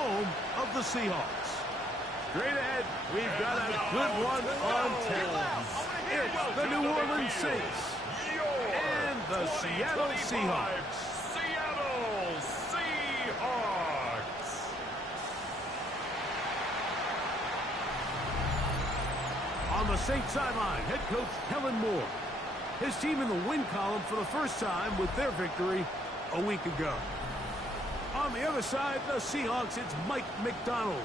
home of the Seahawks. Straight ahead, we've got a good one on tap. It's the New Orleans Saints and the Seattle Seahawks. Seattle Seahawks. On the Saints sideline, head coach Kellen Moore. His team in the win column for the first time with their victory a week ago. On the other side, the Seahawks, it's Mike McDonald.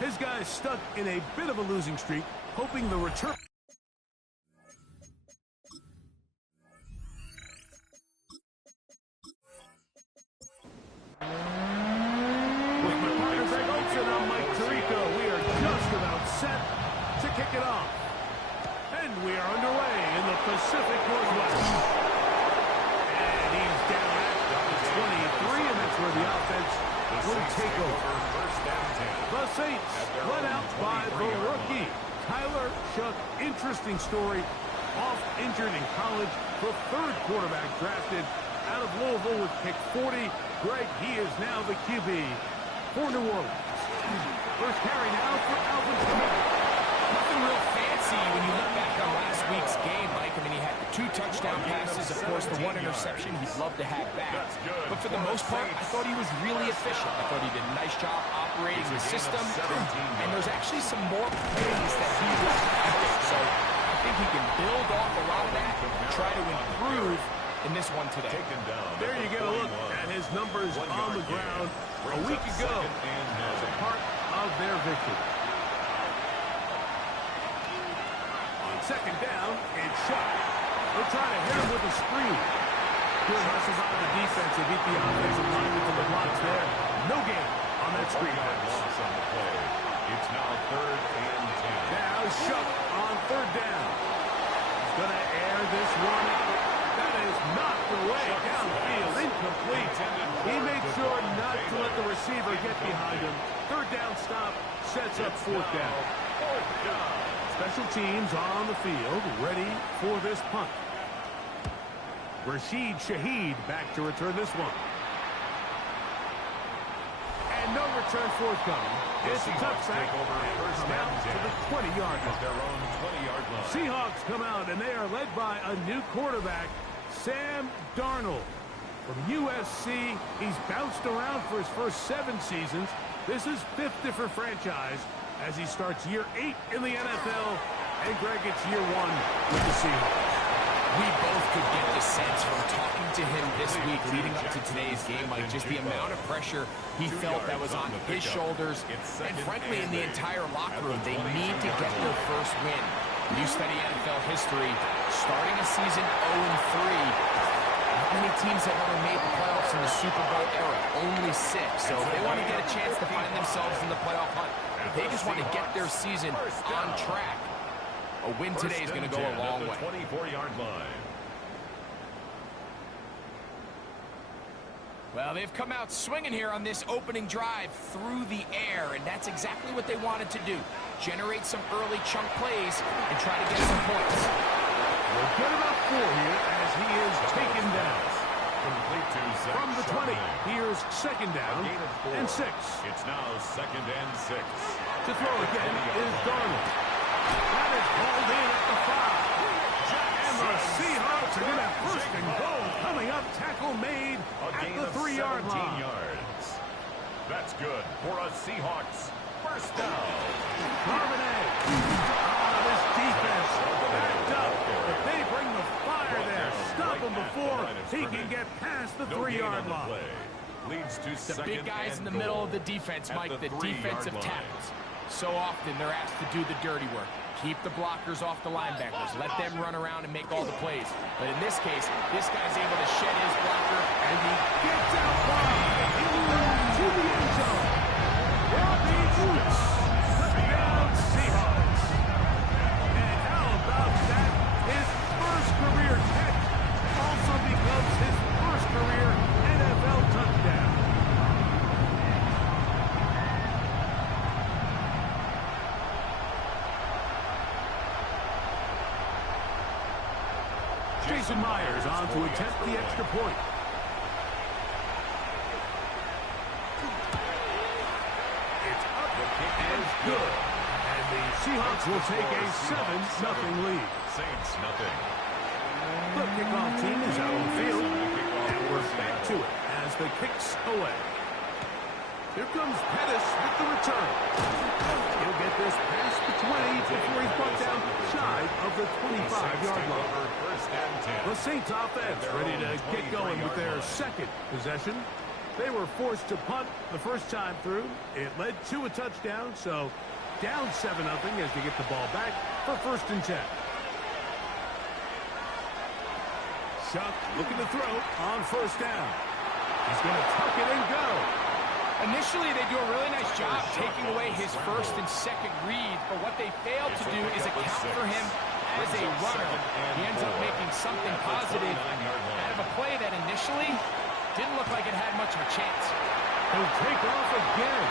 His guys stuck in a bit of a losing streak, hoping the return. With my partner Greg Oates and I'm Mike Tirico, we are just about set to kick it off. And we are underway in the Pacific Northwest. And he's down at the 23, and that's where the offense will take over. The Saints led out by the rookie, Tyler Shough. Interesting story. Off injured in college, the third quarterback drafted out of Louisville with pick 40. Greg, he is now the QB for New Orleans. First carry now for Alvin Kamara. Nothing real fancy when you look back on last week's game, Mike. I mean, he had 2 touchdown passes, of course, the 1 interception he'd love to have back. But for the most part, I thought he was really efficient. I thought he did a nice job operating the system. And there's actually some more plays that he was after. So I think he can build off a lot of that and try to improve in this one today. There you get a look at his numbers on the ground a week ago as a part of their victory. On second down, it's Shough. They'll try to hit him with a screen. Good hustle by the defense. They beat the offensive lineman to the blocks there. No gain on that screen pass. It's now 3rd and 10. Now Shough on 3rd down. He's going to air this one. That is knocked away downfield, incomplete. He made sure not to let the receiver get behind him. 3rd down stop sets up 4th down. Special teams on the field, ready for this punt. Rashid Shaheed back to return this one. And no return forthcoming. It's a touchback. First down to the 20-yard line. Their own 20-yard line. Seahawks come out, and they are led by a new quarterback, Sam Darnold. From USC, he's bounced around for his first 7 seasons. This is 5th different franchise as he starts year 8 in the NFL. And Greg, it's year 1 with the Seahawks. We both could get the sense from talking to him this week leading up to today's game, like just the amount of pressure he felt that was on his shoulders. And frankly, in the entire locker room, they need to get their first win. You study NFL history, starting a season 0-3, not many teams have ever made the playoffs in the Super Bowl era, only 6. So if they want to get a chance to find themselves in the playoff hunt, if they just want to get their season on track, a win today is going to go a long way. 24-yard line. Well, they've come out swinging here on this opening drive through the air, and that's exactly what they wanted to do. Generate some early chunk plays and try to get some points. We'll get about 4 here as he is taken down. Complete to Zach From the 20, Charbonnet. here's 2nd down and 6. It's now 2nd and 6. To throw again is Darnold. That is hauled in at the 5. And the Seahawks are going to have 1st and goal coming up. Tackle made at the 3-yard line. Yards. That's good for a Seahawks 1st down. Charbonnet. This defense backed up. If they bring the fire there, stop him before he can get past the 3-yard line. Leads to The big guys in the middle of the defense, Mike, the defensive tackles. So often they're asked to do the dirty work. Keep the blockers off the linebackers. Let them run around and make all the plays. But in this case, this guy's able to shed his blocker, and he Gets out wide. To the end zone. Robbie Boots. Touchdown Seahawks. And how about that? His first career catch also becomes his first career NFL touchdown. Jason Myers on to attempt the extra point. good. And the Seahawks will take a 7-0 lead. Saints nothing. The kickoff team is out on the field. And we're back to it as the kick's away. Here comes Pettis with the return. He'll get this past the 20 before he's brought down shy of the 25-yard line. The Saints offense ready to get going with their second possession. They were forced to punt the first time through. It led to a touchdown, so down 7-0 as they get the ball back for 1st and 10. Shuck looking to throw on 1st down. He's going to tuck it and go. Initially, they do a really nice job taking away his 1st and 2nd read, but what they fail to do is account for him as a runner. He ends up making something positive out of a play that initially didn't look like it had much of a chance. He'll take off again.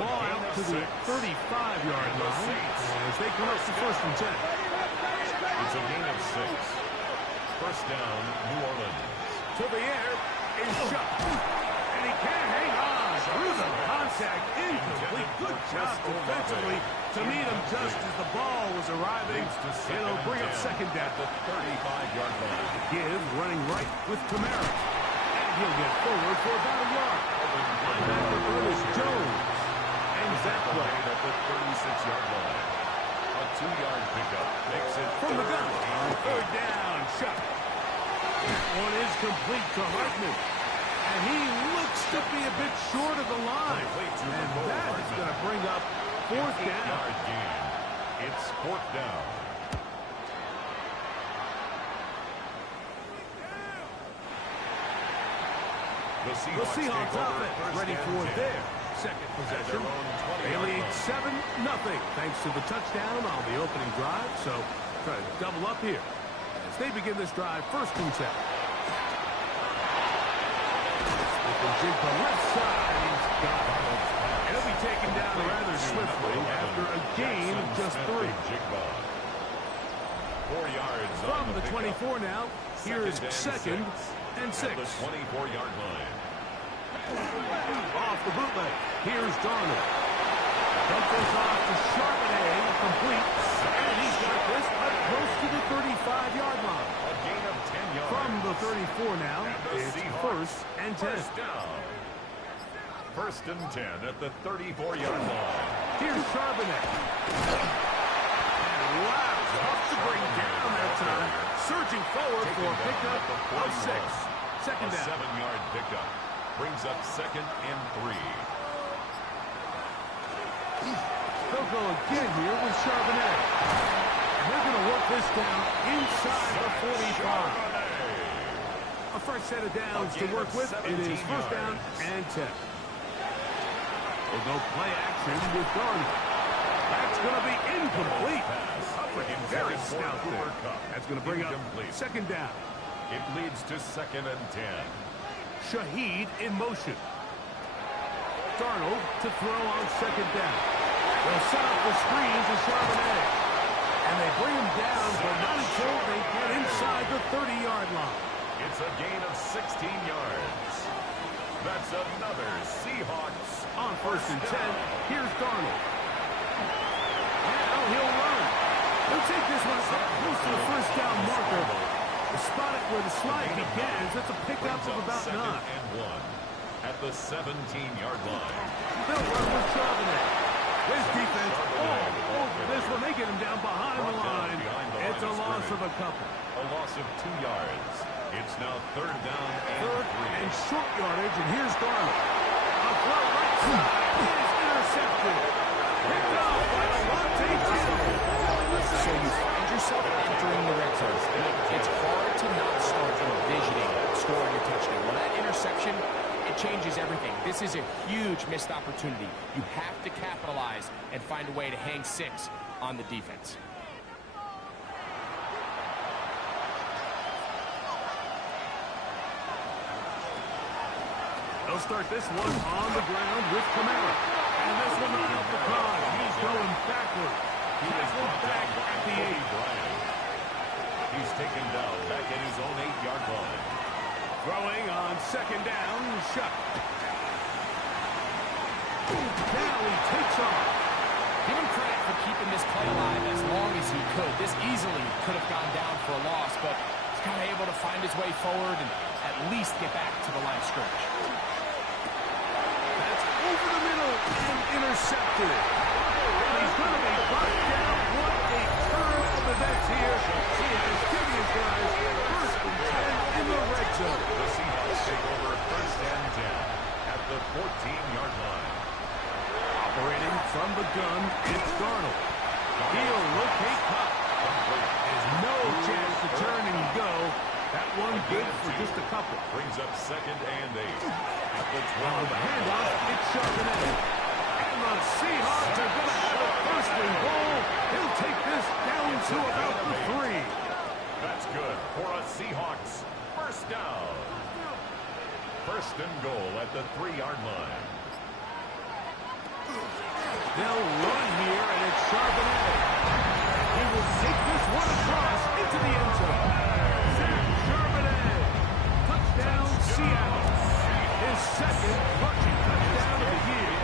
Ball out to the 35-yard line as they come up to 1st and 10. It's a gain of 6. 1st down, New Orleans. To the air is Shuck. And he can't hang on through the contact. Incomplete. Good job defensively to meet him just as the ball was arriving. It'll bring up 2nd down. The 35-yard line. Give running right with Kamara. And he'll get forward for about a yard. Linebacker Ernest Jones. And that play at the 36-yard line. A 2-yard pickup makes it from the gun. 3rd down, Shuck. That one is complete to Hartman. And he looks to be a bit short of the line. And that is going to bring up 4th down. It's 4th down. The Seahawks offense ready for their 2nd possession. They lead 7-0 thanks to the touchdown on the opening drive. So try to double up here as they begin this drive 1st and 10. Jig to left side. He's got it. He'll be taken down rather swiftly after a gain of just 3. 4 yards from the 24 now. Here's 2nd and 6. The 24-yard line. Off the bootleg. Here's Darnold. Dump this off to Charbonnet. Complete. And he's got this up close to the 35-yard line. A gain of 10 yards. From the 34 now, it's 1st and 10. 1st and 10 at the 34-yard line. Here's Charbonnet. And wow, tough to bring down that time. Surging forward for a pickup of 6. 2nd down. A 7-yard pickup brings up 2nd and 3. They'll go again here with Charbonnet. And they're going to work this down inside the 45. A fresh set of downs to work with. It is 1st down and 10. We'll go play action with Darnold. That's going to be incomplete. Very stout there. That's going to bring up 2nd down. It leads to 2nd and 10. Shaheed in motion. Darnold to throw on 2nd down. They'll set up the screen to Charbonnet. And they bring him down, but not until they get inside the 30-yard line. It's a gain of 16 yards. That's another Seahawks. On 1st and 10, here's Darnold. Now he'll run. He'll take this one up close to the 1st down marker. Spot it where the slide begins. That's a pickup of about 9. And 1 at the 17-yard line. They'll run with Charbonnet. This defense all over this one. They get him down behind the line. It's a loss of a couple. A loss of 2 yards. It's now 3rd down and 3rd 3. and short yardage, and here's Darnold. A throw right side is intercepted. Picked off by Alontae Taylor. So you find yourself entering the red zone. It's hard to not start envisioning scoring a touchdown. Well, that interception, it changes everything. This is a huge missed opportunity. You have to capitalize and find a way to hang 6 on the defense. They'll start this one on the ground with Kamara. And this one out the prime. He's going backward. He is back at the 8. He's taken down back at his own 8-yard line. Throwing on 2nd down, Shuck. Now he takes off. Give him credit for keeping this play alive as long as he could. This easily could have gone down for a loss, but he's kind of able to find his way forward and at least get back to the line of scrimmage. That's over the middle and intercepted. And he's going to be brought down. What a turn of events here. He has given his guys first and 10 in the red zone. The Seahawks take over first and 10 at the 14-yard line. Operating from the gun, it's Darnold. He'll locate Pop. There's no chance to turn and go. That one good for just a couple. Brings up second and 8 at the 12. Now the handoff, it's Charbonnet. And the Seahawks are going to have a first and goal. He'll take this down to about the 3. That's good for a Seahawks first down. First and goal at the 3-yard line. They'll run here, and it's Charbonnet. He will take this one across into the end zone. Zach Charbonnet. Touchdown, Seattle. His second rushing touchdown of the year.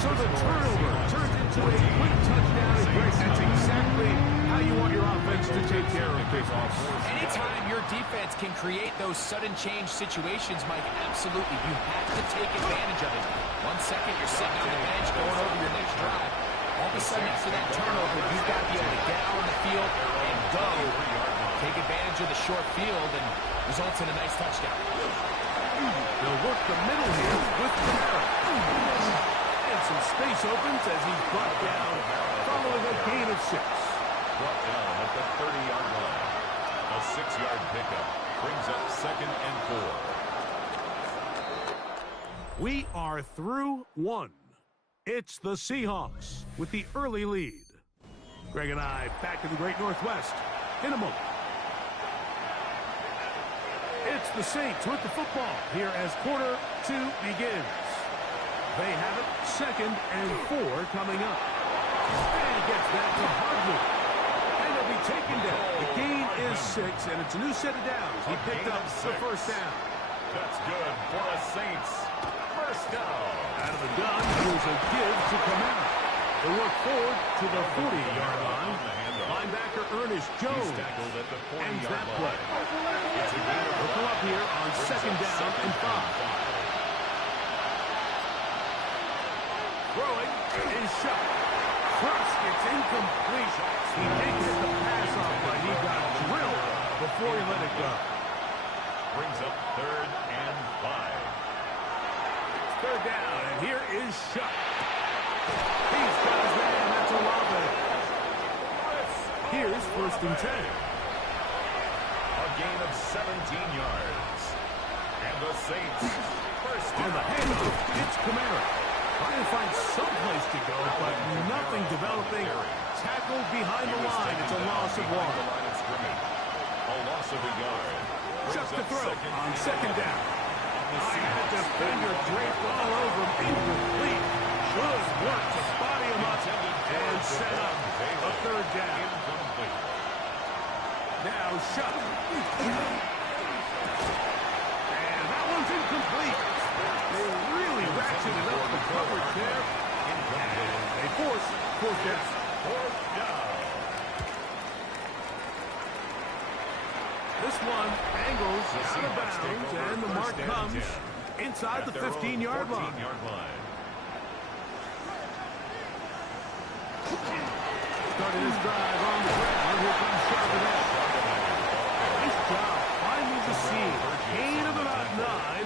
So the turnover turns into a quick touchdown. And Greg, that's exactly how you want your offense to take care of business. Anytime your defense can create those sudden change situations, Mike, absolutely, you have to take advantage of it. 1 second, you're sitting on the bench going over your next drive. All of a sudden, after that turnover, you've got to be able to get out on the field and go. Take advantage of the short field and results in a nice touchdown. They'll work the middle here with Kamara. And some space opens as he's brought down following a gain of 6. Brought down at the 30-yard line. A 6-yard pickup brings up second and 4. We are through 1. It's the Seahawks with the early lead. Greg and I back in the Great Northwest in a moment. It's the Saints with the football here as quarter 2 begins. They have it second and 4 coming up. And he gets that to Hardman. And he'll be taken down. The gain is 6, and it's a new set of downs. He picked up the first down. That's good for the Saints. First down. Out of the gun, here's a give to Kamara. They work forward to the 40-yard line. Linebacker Ernest Jones ends that play. They'll come up here on second down and 5. Throwing is shot. First, it's incomplete. He did get the pass off, but he got drilled before he let it go. Brings up third and 5. Third down, and here is Shuck. He's got his man. That's Olave. Here's first and 10. A gain of 17 yards. And the Saints first On the handoff, it's Kamara. Trying to find some place to go, but nothing developing. Tackled behind the line. It's a loss of 1. A loss of a yard. Chuck to throw on second down. I had a defender draped all over him. Incomplete. Good work to body him up and set up a third down. Now Shuck. And that one's incomplete. They really ratcheted up the coverage there. And they force fourth down. Fourth down. This one angles out of bounds, and the mark comes inside the 15-yard line. Starting his drive on the ground. Here comes Charbonnet. Nice job finding the seam. Gain of about 9.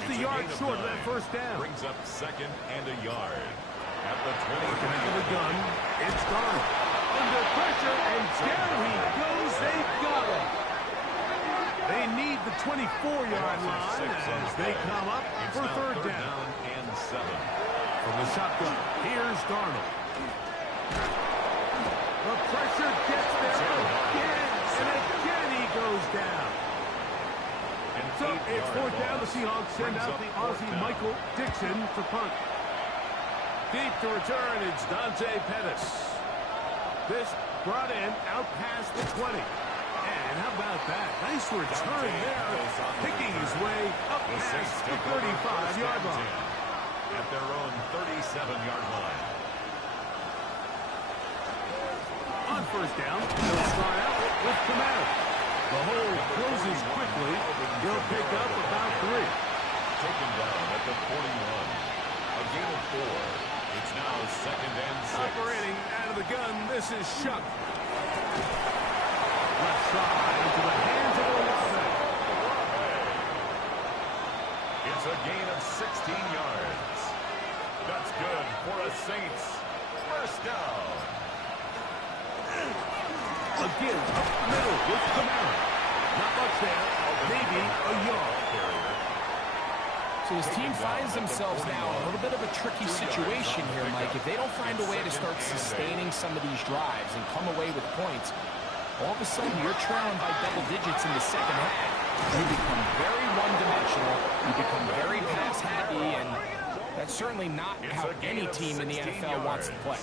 Just a yard short of that first down. Brings up second and a yard. At the 20. Looking into the gun. It's Darnold. Under pressure, and down he goes. They've got him. They need the 24-yard line as they come up for third down. And 7. From the shotgun, here's Darnold. The pressure gets there again, and again he goes down. So it's fourth down. The Seahawks send out the Aussie Michael Dixon to punt. Deep to return, it's Dante Pettis. This brought in out past the 20. And And how about that? Nice return there, picking his way up past the 35-yard line. At their own 37-yard line. On first down, they'll start out with Kamara. The hole closes quickly. He'll pick up about 3. Taken down at the 41. A gain of 4. It's now 2nd and 6. Operating out of the gun, this is Shuck. Left side into the hands of Olave. It's a gain of 16 yards. That's good for a Saints first down. Again, up the middle with Kamara. Not much there. Maybe a yard. So his team finds themselves now in a little bit of a tricky situation here, Mike. If they don't find a way to start sustaining some of these drives and come away with points, all of a sudden you're trailing by double digits in the second half. You become very one-dimensional. You become very pass-happy, and that's certainly not how any team in the NFL wants to play.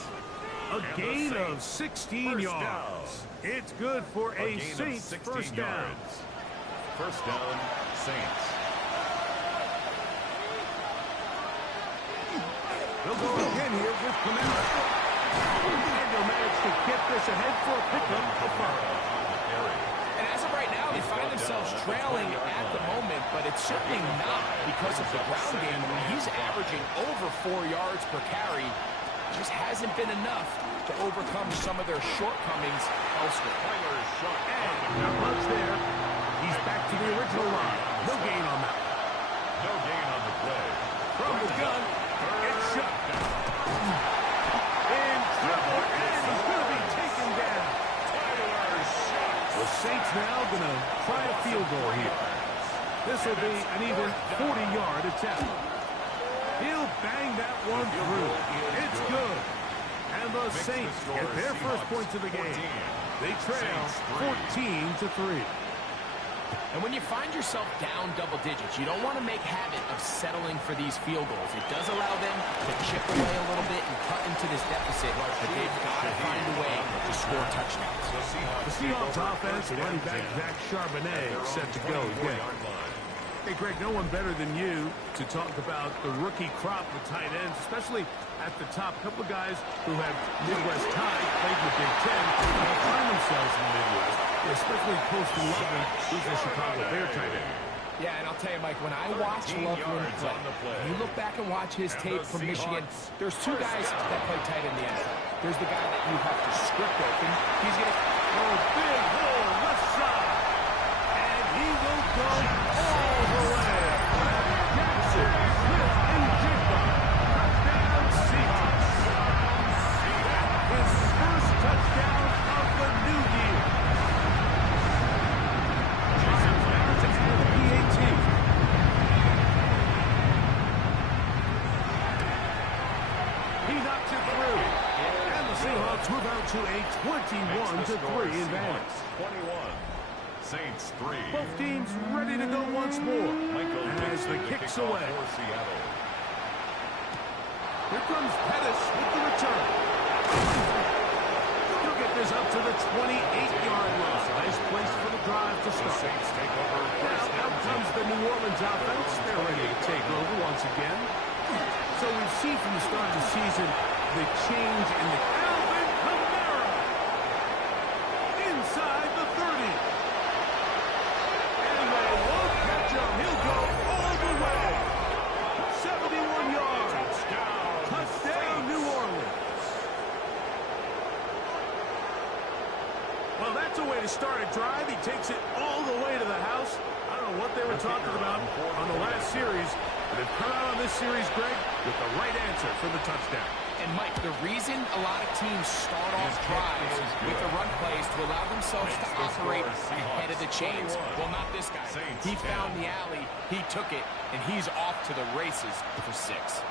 A gain of 16 yards. It's good for a Saints first down. First down, Saints. They'll go again here with Kamara. And they'll manage to get this ahead for a pickup of 5. And as of right now, they find themselves trailing at the moment, but it's certainly not because of the ground game. I mean, he's averaging over 4 yards per carry. Just hasn't been enough to overcome some of their shortcomings elsewhere. And not much there. He's back to the original line. No gain on that. No gain on the play. From the gun, it's shut down. In trouble, and he's going to be taken down. The Saints now going to try a field goal here. This will be an even 40-yard attempt. He'll bang that one through. It's good. And the Saints get their first points of the game. They trail 14-3. And when you find yourself down double digits, you don't want to make habit of settling for these field goals. It does allow them to chip away a little bit and cut into this deficit, but they've got to find a way to score touchdowns. The Seahawks offense, running back Zach Charbonnet set to go again. Hey, Greg, no one better than you to talk about the rookie crop of tight ends, especially at the top. A couple of guys who have Midwest ties, played in the Big Ten, and find themselves in the Midwest, especially Poston Loveland, who's a Chicago Bear tight end. Yeah, and I'll tell you, Mike, when I watch Loveland play, you look back and watch his tape from Michigan, there's 2 guys that play tight in the NFL. There's the guy that you have to script open. He's going to... Oh, big hole, left side. And he will go all the way. Jackson, Smith, and Jigba. Touchdown, Seahawks. His first touchdown of the new year. Jason Flowers to add the PAT. He knocks it through. And the Seahawks move out to a 21-3 advance. 21. Saints 3. Both teams ready to go once more as the kicks away. Here comes Pettis with the return. He'll get this up to the 28-yard line. Nice place for the drive to start. Now out comes the New Orleans offense. They're ready to take over once again. So we've seen from the start of the season the change in the Alvin Kamara inside the 30. And they won't catch him. He'll go all the way. 71 yards. Touchdown, New Orleans. Well, that's a way to start a drive. He takes it all the way to the house. I don't know what they were talking about on the last series, but they've come out on this series, Greg, with the right answer for the touchdown. And, Mike, the reason a lot of teams start off drives with the run plays to allow themselves to operate ahead of the chains. Well, not this guy. He found the alley, he took it, and he's off to the races for 6.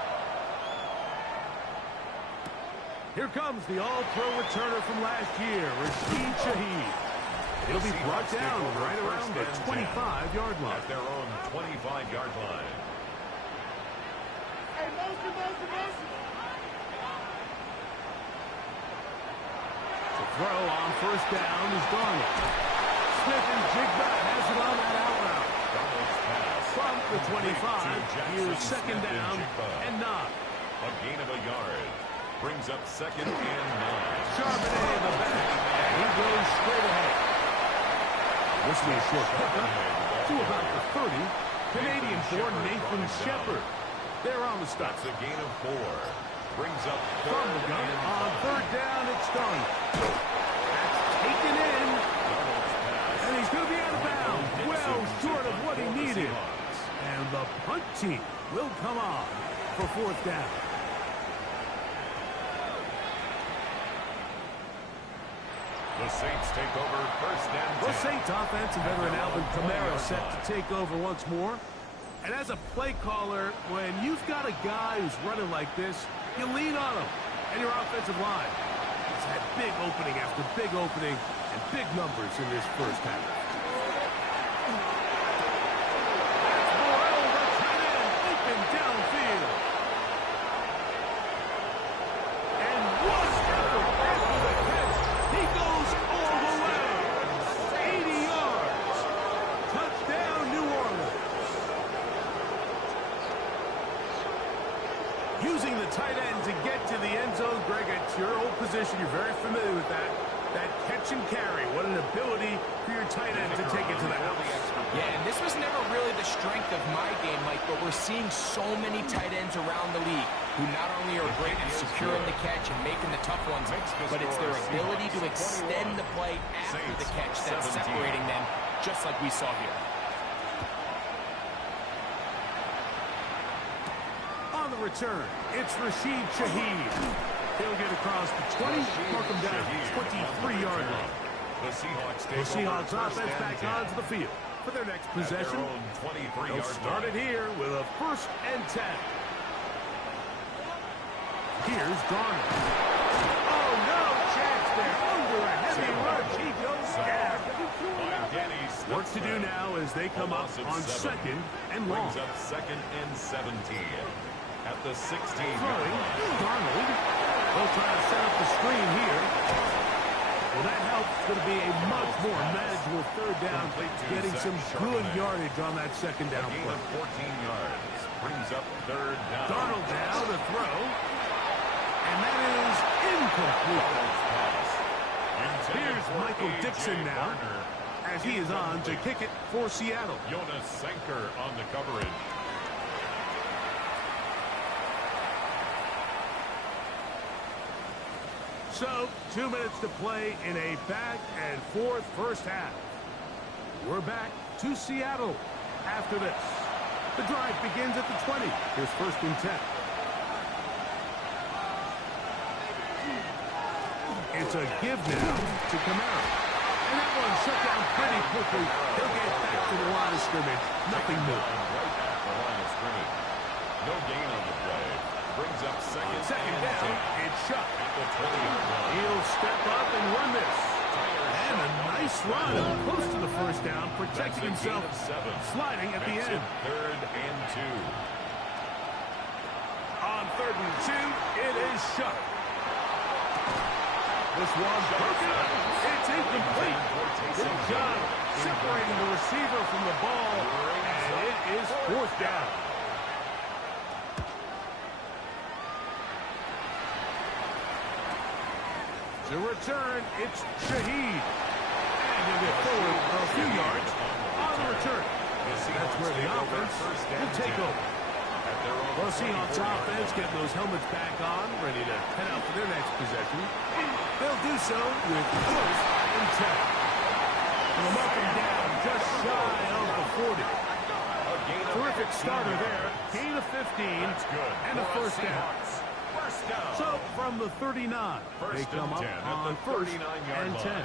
Here comes the all-pro returner from last year, Rashid Shaheed. He'll be brought down right around the 25-yard line. At their own 25-yard line. Hey, motion. The throw on first down is Darnold. Smith-Njigba has it on that out route. From the 25, here's second down and 9. A gain of a yard. Brings up second and 9. Charbonnet in the back, and he goes straight ahead. This will be a short pickup to about the 30. Canadian-born Nathan Shepard. They're on the stop. That's a gain of 4. Brings up From the gun on third down, it's done. That's taken in. And he's going to be out of bounds. Well short of what he needed. And the punt team will come on for fourth down. The Saints take over first and 10. The Saints offense and veteran Alvin Kamara set to take over once more. And as a play caller, when you've got a guy who's running like this, you lean on him. And your offensive line has had big opening after big opening and big numbers in this first half. That's Morrell, the tight end, open downfield. And what effort after the catch. He goes all the way. 80 yards. Touchdown, New Orleans. Using the tight end to get to the end zone, Greg, it's your old position. You're very familiar with that. That catch and carry. What an ability for your tight end to take it to the house. Yeah, and this was never really the strength of my game, Mike, but we're seeing so many tight ends around the league who not only are great at securing the catch and making the tough ones, but it's their ability to extend the play after the catch that's separating them, just like we saw here. On the return, it's Rashid Shaheed. He'll get across the 20, mark him down at the 23-yard line. The Seahawks offense back onto the field for their next possession. They'll start it here with a 1st and 10. Here's Garner. Oh, no chance there. Under a heavy rush. He goes down. Work to do now as they come up on 2nd and long. Brings up 2nd and 17. At the 16. Throwing, Darnold. They'll try to set up the screen here. Well, that helps. It's going to be a much more manageable 3rd down, getting some good yardage on that 2nd down play. 14 yards. Brings up 3rd down. Darnold now to throw. And that is incomplete. Here's Michael Dixon now, as he is on to kick it for Seattle. Jonas Sanker on the coverage. So, 2 minutes to play in a back-and-forth first half. We're back to Seattle after this. The drive begins at the 20. Here's 1st and 10. It's a give now to Kamara. And that one shut down pretty quickly. He'll get back to the line of scrimmage. Nothing more. Right at the line of scrimmage. No gain on the play. Brings up 2nd down. It's shut. At the 20-yard line. He'll step up and run this. And a nice run close to the 1st down, protecting himself, sliding at the end. 3rd and 2. On 3rd and 2, it is shut. This one's broken up. It's incomplete. Good job separating the receiver from the ball. And it is 4th down. To return, it's Shaheed. And he'll get forward a few yards on the return. That's where the offense will take over. The Seahawks offense getting those helmets back on, ready to head out for their next possession. They'll do so with 1st and 10. They'll mark them down just shy of the 40. Terrific starter there. Gain of 15 and a 1st down. So from the 39, they come up on 1st and 10.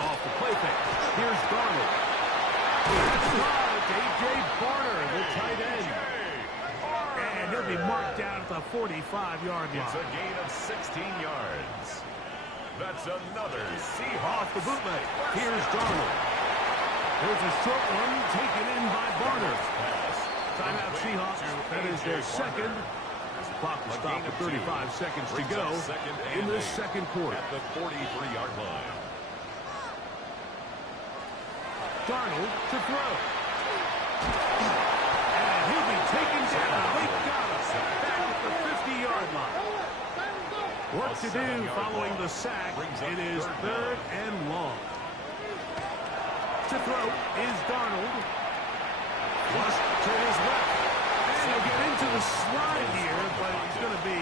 Off the play fake. Here's Darnold. That's right. A.J. Barner, the tight end. And he'll be marked down at the 45-yard line. It's a gain of 16 yards. That's another Seahawks. Off the bootleg. Here's Darnold. There's a short one taken in by Barner. Timeout Seahawks. That is their 2nd As the clock will stop with 35 seconds to go in this second quarter. At the 43-yard line. Darnold to throw. And he'll be taken down. They got him back at the 50-yard line. Work to do following the sack. It is third and long. To throw is Darnold. Flush to his left. And he'll get into the slide here, but he's going to be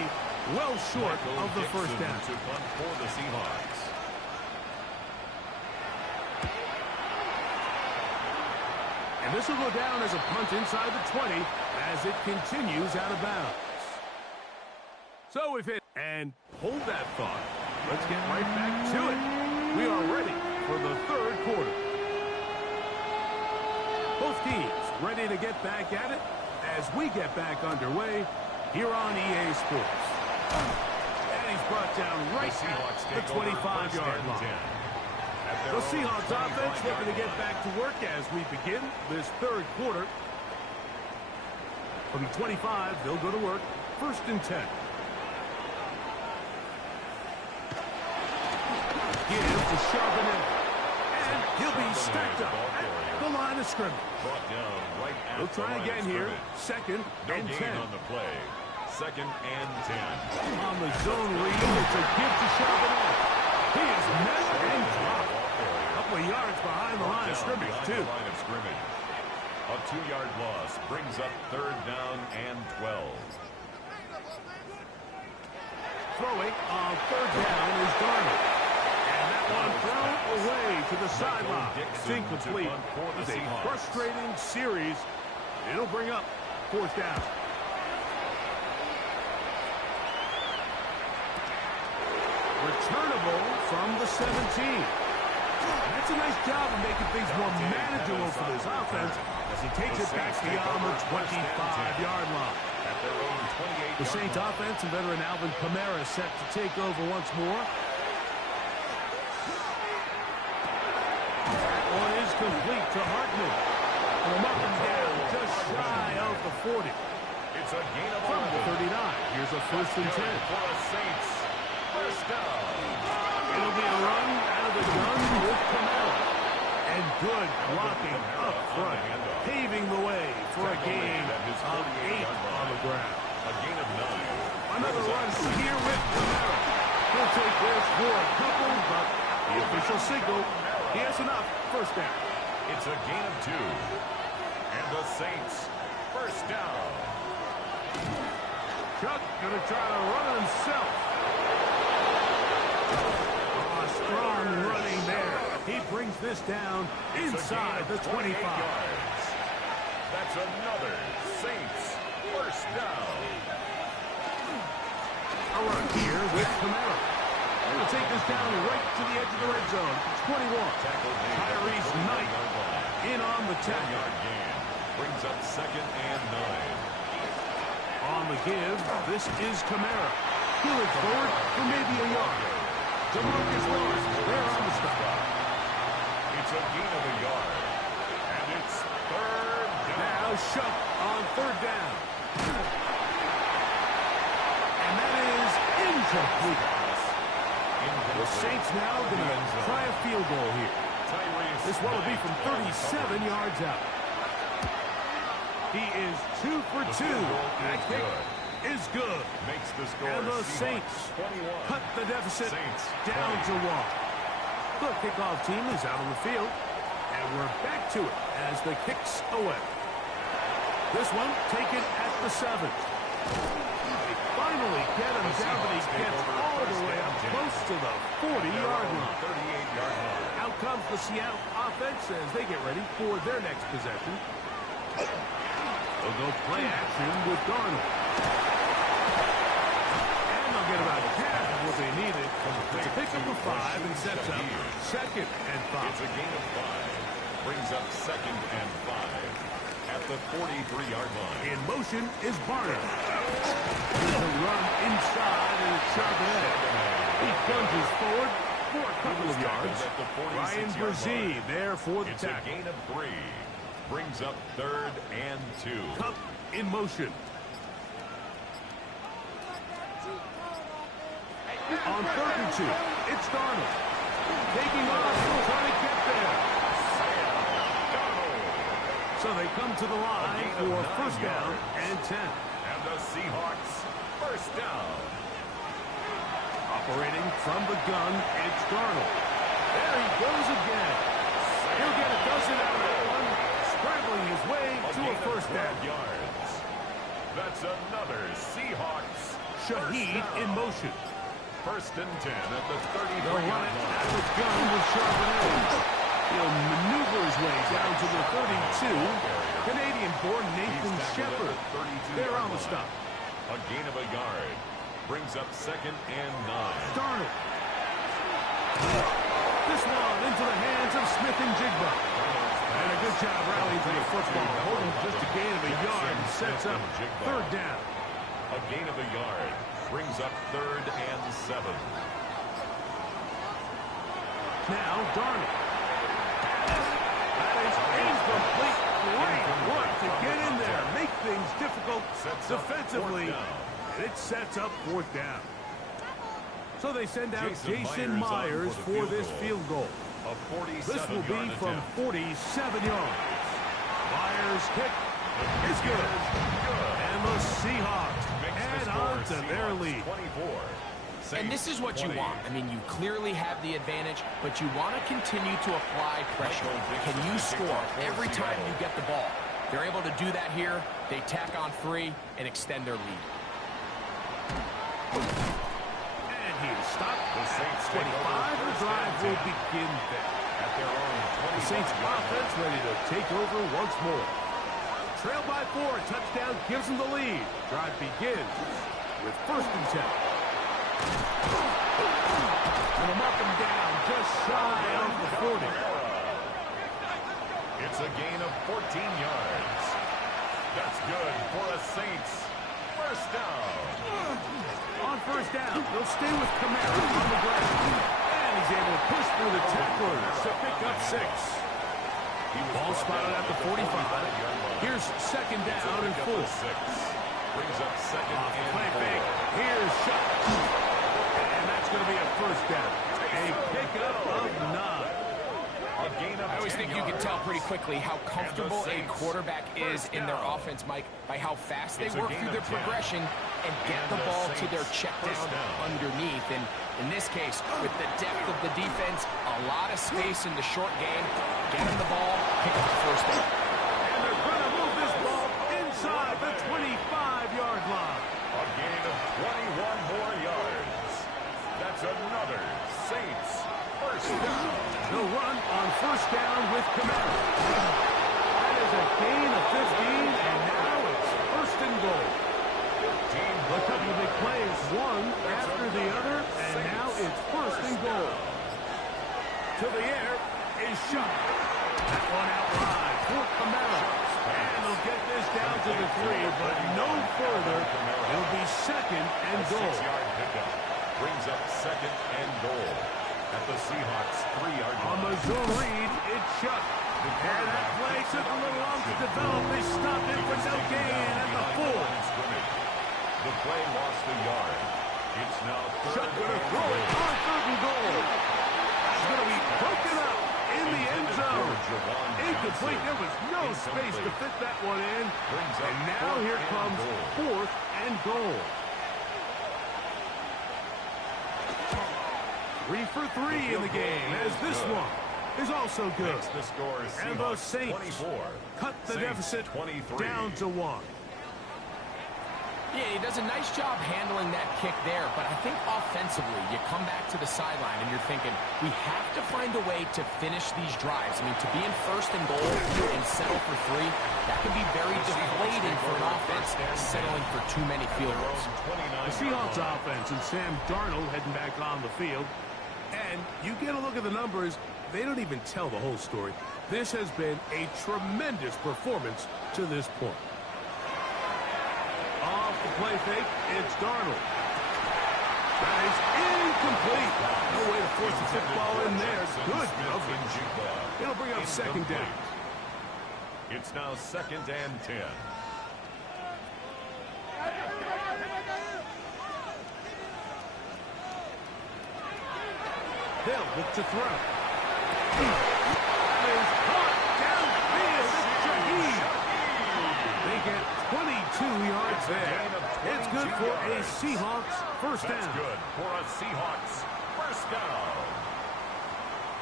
well short of the first down. To punt for the Seahawks. And this will go down as a punt inside the 20 as it continues out of bounds. So if it... And hold that thought. Let's get right back to it. We are ready for the third quarter. Both teams ready to get back at it as we get back underway here on EA Sports. And he's brought down right at the 25-yard line. The Seahawks offense looking to get back to work as we begin this third quarter. From the 25, they'll go to work. First and 10. Give to Charbonnet. And he'll be stacked up at the line of scrimmage. They'll try again here. Second and 10. On the play. Second and 10. On the zone read, it's a give to Charbonnet. He is met and dropped. A couple of yards behind the line of scrimmage, too. A 2-yard loss brings up third down and 12. Throwing on third down is Darnold. And that one thrown away to the sideline. It's incomplete. It's a frustrating series. It'll bring up fourth down. Returnable from the 17. That's a nice job of making things more manageable for this offense as he takes it back beyond the 25-yard line. The Saints offense and veteran Alvin Kamara set to take over once more. That one is complete to Hartman. From up and down, just shy of the 40. It's a gain of From the 39, here's a first and 10. For the Saints. First down. It'll be a run out of the gun with Kamara. And good blocking up front, paving the way for a gain of 8 on the ground. A gain of 9. Another run here with Kamara. He'll take this for a couple, but the official signal, he has enough. First down. It's a gain of 2. And the Saints, first down. Chuck gonna try to run himself. Oh, strong running there. He brings this down inside the 25. That's another Saints first down. A run here with Kamara. He'll take this down right to the edge of the red zone. 21. Tyrese Knight in on the tackle. Brings up second and 9. On the give, this is Kamara. He'll look forward for maybe a yard. DeMarcus Lawrence there on the stop. It's a gain of a yard. And it's third down. Now Shuck on third down. And that is incomplete. The Saints now going to try a field goal here. This one will be from 37 yards out. He is 2 for 2. That kick is good. Makes the score. And the Saints cut the deficit down to 1. The kickoff team is out on the field. And we're back to it as the kick's away. This one taken at the 7. They finally get him down, but he gets all the way up close to the 40-yard line. 38-yard line. Out comes the Seattle offense as they get ready for their next possession. They'll go play action with Darnold. And they'll get about half of what they needed. It's a pickup of 5 and sets up second and 5. It's a gain of 5. Brings up second and 5 at the 43-yard line. In motion is Barner. There's a run inside and it's Charbonnet. He plunges forward for a couple of yards. Ryan Brzee there for the tackle. It's a gain of 3. Brings up third and 2. Cup in motion. On 3rd and 2, it's Darnold. Taking off and trying to get there. So they come to the line for 1st down and 10. And the Seahawks, 1st down. Operating from the gun, it's Darnold. There he goes again. He'll get a dozen out of that one, scrambling his way to a 1st down. Yards. That's another Seahawks. Shaheed in motion. 1st and 10 at the 33-yard They'll run it line. at the gun with sharpened edge. He'll maneuver his way down to the 32. Canadian-born Nathan Shepard. They're on the stop. A gain of a yard. Brings up 2nd and 9. Darnold. This one into the hands of Smith and Jigba. And a good job rallying to the football. Holding just a gain of a yard and sets up 3rd down. A gain of a yard. Brings up 3rd and 7. Now Darnold. That is incomplete. Great work to get in there. Make things difficult defensively. And it sets up 4th down. So they send out Jason Myers for this field goal. This will be from 47 yards. Myers' kick is good. And the Seahawks add on to their lead. 24. And this is what you want. I mean, you clearly have the advantage, but you want to continue to apply pressure. Can you score every time you get the ball? They're able to do that here. They tack on 3 and extend their lead. And he is stopped at 25. The drive will begin there. At their own The Saints offense ready to take over once more. Trail by 4. Touchdown gives them the lead. Drive begins with 1st and 10. And they'll mark them down just shy of the 40. It's a gain of 14 yards. That's good for a Saints 1st down. On 1st down, they'll stay with Kamara on the ground. And he's able to push through the tacklers to pick up 6. Ball spotted at the 45. Here's 2nd down and 4. Brings up 2nd Off the and play 4. fake. Here's shot. And that's going to be a 1st down. A pickup of 9. I always think you can tell pretty quickly how comfortable a quarterback is in their offense, Mike, by how fast they work through their progression and get the ball to their check down underneath. And in this case, with the depth of the defense, a lot of space in the short game, get them the ball, pick up the 1st down. And they're going to move this ball inside the 25-yard line. A gain of 21 more yards. That's another Saints 1st down. They'll run on 1st down with Kamara. That is a gain of 15, and now it's 1st and goal. A couple of big plays, one after the other, and now it's 1st and goal. To the air is shot. That one out wide for Kamara. And they'll get this down to the 3, but no further. It'll be 2nd and goal. 6-yard pickup. Brings up 2nd and goal. At the Seahawks 3-yard line. On the zone read, it's shut. And that play took a little long to develop. They stopped it for no gain at the 4. The play lost a yard. It's now Shut 3rd going to and throw it goal. on 3rd and goal. It's going to be broken up in the end zone. Incomplete. There was no space to fit that one in. And now here comes 4th and goal. 3 for 3 in the game, as this one is also good. Makes the score And the Seahawks Saints 24. cut the Saints deficit 23. down to 1. Yeah, he does a nice job handling that kick there, but I think offensively, you come back to the sideline and you're thinking, we have to find a way to finish these drives. I mean, to be in 1st and goal and settle for 3, that can be very deflating for an offense settling for too many field goals. The Seahawks offense and Sam Darnold heading back on the field. And you get a look at the numbers, they don't even tell the whole story. This has been a tremendous performance to this point. Off the play fake, it's Darnold. That is incomplete. No way to force the football in there. Good coverage. It'll bring up 2nd down. It's now 2nd and 10. They'll look to throw. That is caught downfield. It's Shaheed. They get 22 yards there. It's good for a Seahawks first down. That's good for a Seahawks first down.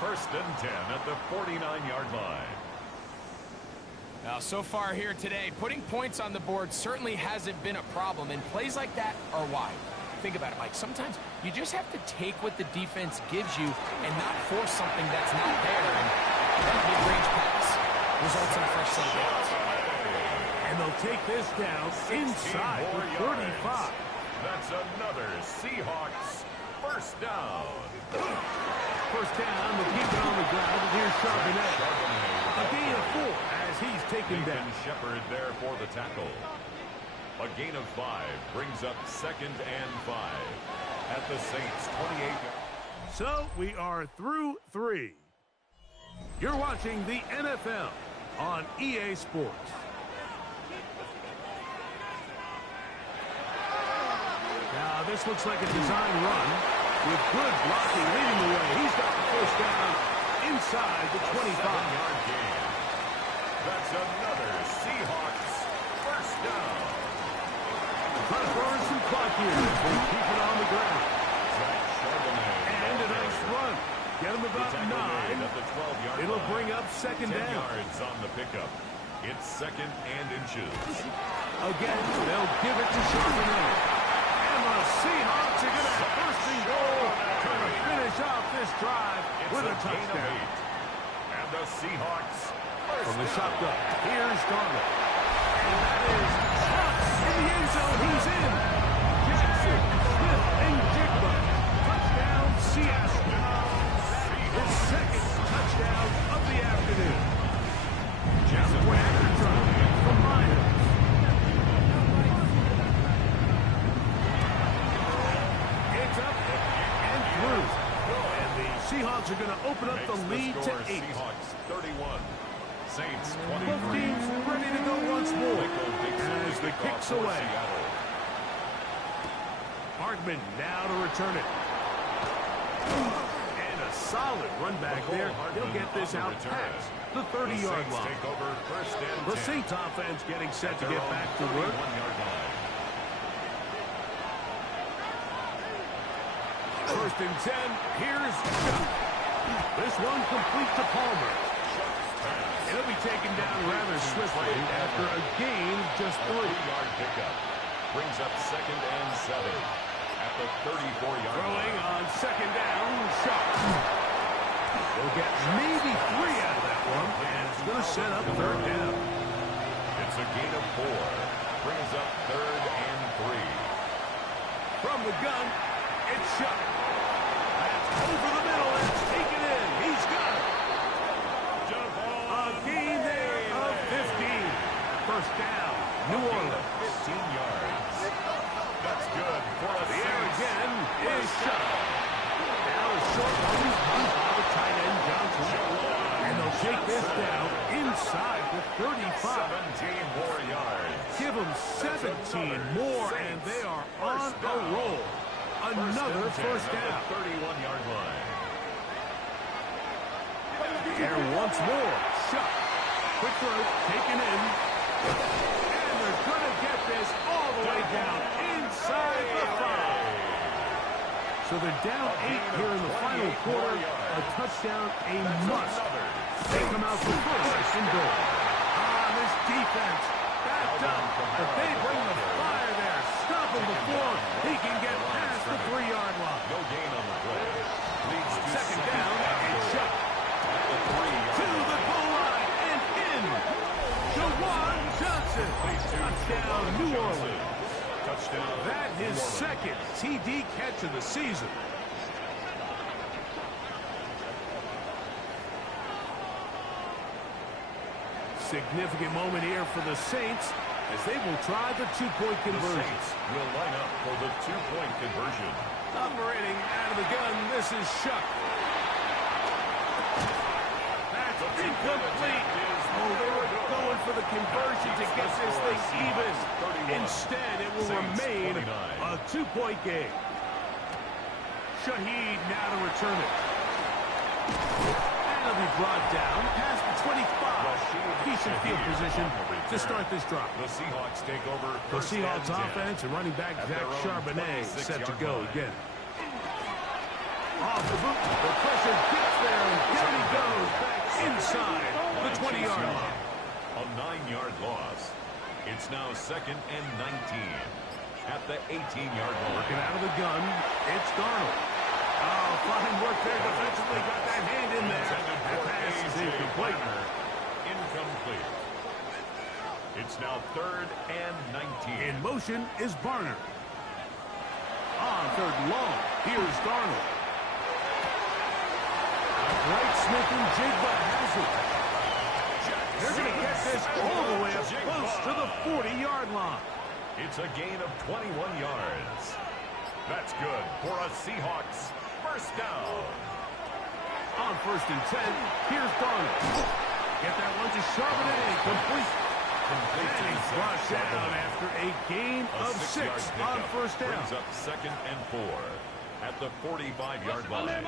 First and 10 at the 49-yard line. Now, so far here today, putting points on the board certainly hasn't been a problem, and plays like that are why. Think about it, Mike. Sometimes you just have to take what the defense gives you and not force something that's not there. And that mid-range pass results in a fresh set of downs. And they'll take this down inside the 35. That's another Seahawks first down. First down, they'll keep it on the ground, and here's Charbonnet. A gain of 4 as he's taken down. Shepard there for the tackle. A gain of 5 brings up second and 5 at the Saints' 28. So we are through 3. You're watching the NFL on EA Sports. Now this looks like a design run with good blocking leading the way. He's got the first down inside the 25-yard gain. That's another Seahawks first down. Trying to throw in some clock here. They keep it on the ground. And a nice run. Get him about 9. At the 12-yard It'll line. bring up second 10 down. yards on the pickup. It's second and inches. Again, they'll give it to Charbonnet. And the Seahawks are going to have first and goal. Trying to finish off this drive with a touchdown. And the Seahawks from the shotgun. Here's Darnold. And that is shot in the end zone. He's in. Jackson, Smith, and Jigba. Touchdown, Seattle. His second touchdown of the afternoon. Just point after try from Myers. It's up and through. And the Seahawks are going to open up the lead to 8. Seahawks 31. Saints 23. Both teams ready to go once more as the kicks away. Hardman now to return it. And a solid run back there. He'll get this out past the 30-yard line. The Saints offense getting set to get back to work. First and 10. Here's Schuck. This one complete to Palmer. It'll be taken down rather swiftly after a gain of just 3. 3-yard pickup brings up second and 7 at the 34-yard line. Throwing on second down, Schuck. They'll get maybe 3 out of that one, and it's going to set up third down. It's a gain of 4. Brings up third and 3. From the gun, it's Schuck. That's over the middle, and it's taken in. He's got it. A gain there of 15. First down, New Orleans. 15 yards. That's good for a The air again is Schuck. Now a short one comes by the tight end, Johnson. And they'll take this down inside the 35. 17 more yards. Give them 17 more, and they are on a roll. Another first down. 31-yard line. Air once more. Schuck. Quick throw, taken in. And they're going to get this all the way down inside the 5. So they're down 8 here in the final quarter. A touchdown, a must. They come out for first and goal. This defense backed up. But they bring the fire there. Stop him before he can get past the 3-yard line. No gain on the play. Leads to Second down, and Schuck. To the goal line and in. Jawan Johnson. Touchdown, New Orleans. Touchdown. That his second TD catch of the season. Significant moment here for the Saints as they will try the 2-point The conversion. Saints will line up for the 2-point conversion. Operating out of the gun, this is Schuck. That's incomplete. Oh, they were going for the conversion to get this thing even. Instead, it will remain a 2-point game. Shaheed now to return it. And he'll be brought down past the 25. Decent field position to start this drive. The Seahawks take over. The Seahawks offense and running back Zach Charbonnet set to go again. Off the boot, the pressure gets there, and down he goes back inside the 20-yard line. A 9-yard loss. It's now 2nd and 19 at the 18-yard line. Working out of the gun, it's Darnold. Oh, fine work there defensively. Got that hand in there. That pass is incomplete. Incomplete. It's now 3rd and 19. In motion is Barner. On 3rd and long, here's Darnold. Right, Smith and Jigba has it. They're going to get this all the way up close to the 40-yard line. It's a gain of 21 yards. That's good for a Seahawks first down. On 1st and 10, here's Darnold. Get that one to Charbonnet. Complete. And he's brought down after a gain of 6 on 1st down. Brings up 2nd and 4 at the 45-yard line.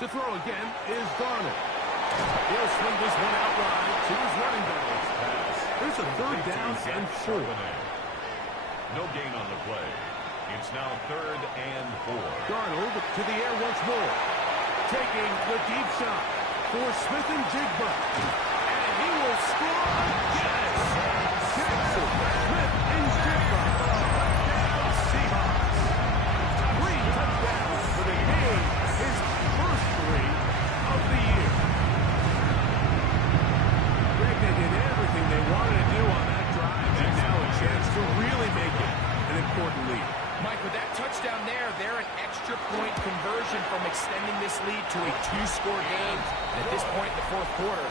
To throw again is Darnold. He'll swing this one out wide to his running back. There's a 3rd down and 4. No gain on the play. It's now 3rd and 4. Darnold to the air once more. Taking the deep shot for Smith and Jigba. And he will score. Yes! Jackson, Smith and Jigba. Touchdown Seahawks. 3 touchdowns for the game. His first 3 of the year. Greg, they did everything they wanted to do on that drive, and now a chance to really make it an important lead. Mike, with that touchdown there, they're an extra point conversion from extending this lead to a 2-score game. And at this point in the 4th quarter,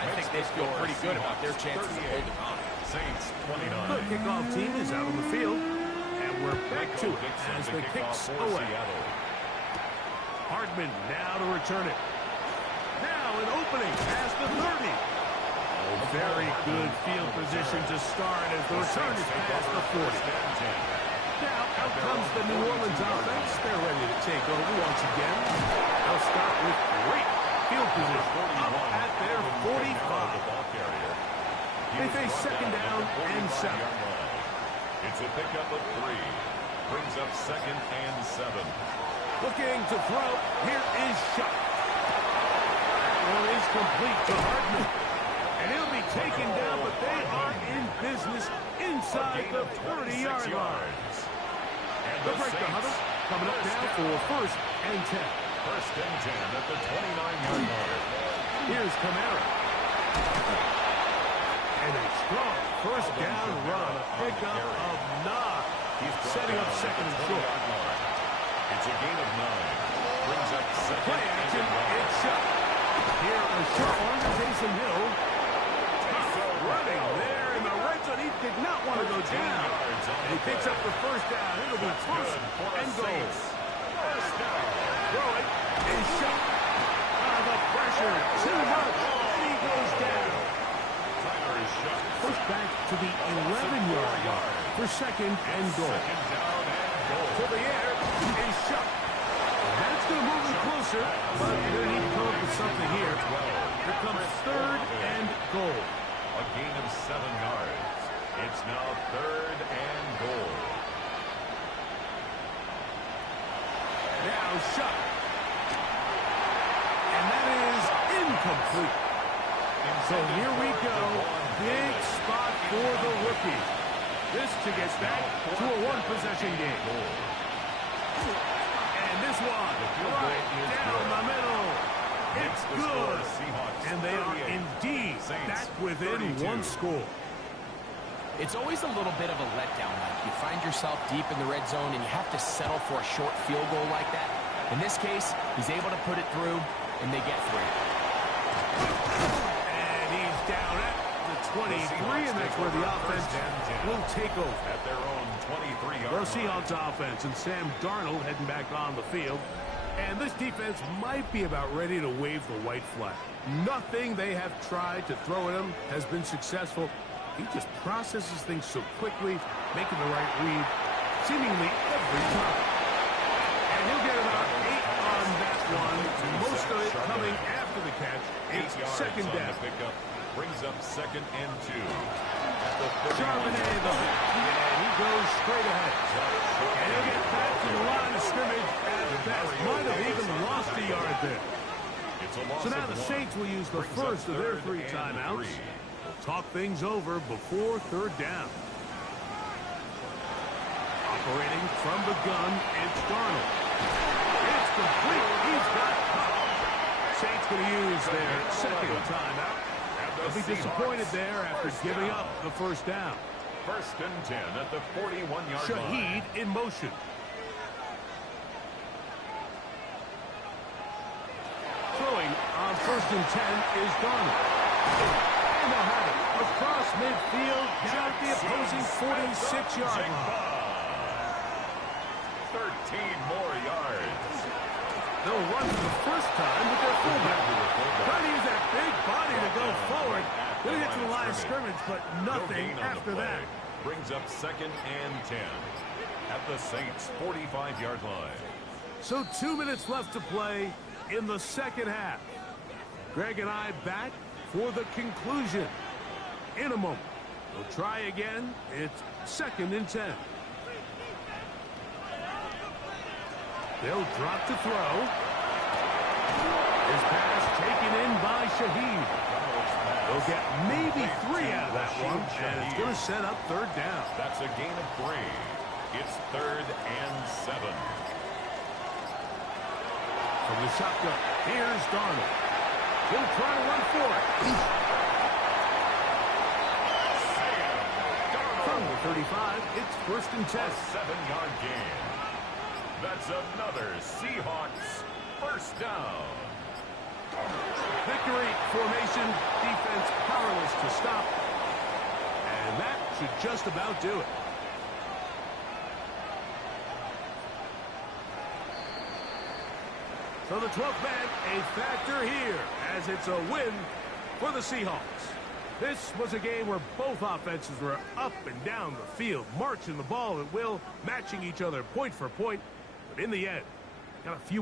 I think they feel pretty good about their chances of holding on. Saints 29. The kickoff team is out on the field, and we're back to it as the kicks away. Hardman now to return it. Now an opening past the 30. Very good field position to start as the return is past the 40. Now out comes the New Orleans offense. They're ready to take over once again. They'll start with great field position up at their 45. They face 2nd down and 7. It's a pickup of 3. Brings up 2nd and 7. Looking to throw. Here is Shuck. That one is complete to Hardman. And he'll be taken down, but they are in business inside the 30-yard line. The break the huddle coming up now for 1st and 10. 1st and 10 at the 29-yard line. Here's Kamara. And a strong first down run. A pickup of 9. Setting up 2nd and short. It's a gain of 9. Brings up 2nd. Play action. It's Shuck. Here a short one to Taysom Hill. Running there in the red zone. He did not want to go down. And he picks up the first down. It'll be 1st and goal. First down. Throw it. And Shuck. The pressure. Too much. And he goes down. Pushed back to the 11-yard line for 2nd and goal. To the air is Shuck. That's going to move him closer, but they're going to need to come up with something here. Here comes 3rd and goal. A gain of 7 yards. It's now 3rd and goal. Now Shuck. And that is incomplete. So here we go. Big spot for the rookie. This to get back to a 1-possession game. And this one right down the middle. It's good. And they are indeed back within 1 score. It's always a little bit of a letdown. Like you find yourself deep in the red zone and you have to settle for a short field goal like that. In this case, he's able to put it through, and they get 3. And he's down at the 23, and that's where the offense will take over. At their own 23-yard The Seahawks offense and Sam Darnold heading back on the field. And this defense might be about ready to wave the white flag. Nothing they have tried to throw at him has been successful. He just processes things so quickly, making the right read, seemingly every time. And he'll get about 8 on that one. coming after the catch. It's 8 yards second on down. the pickup. Brings up 2nd and 2. Charbonnet, the hook, and he goes straight ahead. And he'll get back to the line of scrimmage at best. Might have even lost a yard there. So now the Saints will use the first of their 3 timeouts. They'll talk things over before 3rd down. Operating from the gun, it's Darnold. It's complete. He's got it. Saints going to use their 2nd timeout. They'll be disappointed there after giving up the 1st down. 1st and 10 at the 41-yard line. Shaheed in motion. Throwing on 1st and 10 is Darnold. And they'll have it across midfield down at the opposing 46-yard line. 13 more yards. They'll run for the first time with their fullback. Trying to use that big body to go forward. Going to get to the line of scrimmage, but nothing after that. Brings up 2nd and 10 at the Saints' 45-yard line. So 2 minutes left to play in the 2nd half. Greg and I back for the conclusion in a moment. We'll try again. It's 2nd and 10. They'll drop to throw. His pass taken in by Shaheed. They'll get maybe 3 out of that one, and it's going to set up 3rd down. That's a gain of 3. It's 3rd and 7. From the shotgun, here's Darnold. He'll try to run for it. From the 35, it's 1st and 10. A 7-yard gain. That's another Seahawks 1st down. Victory formation, defense powerless to stop. And that should just about do it. So the 12th man, a factor here, as it's a win for the Seahawks. This was a game where both offenses were up and down the field, marching the ball at will, matching each other point for point. But in the end, got a few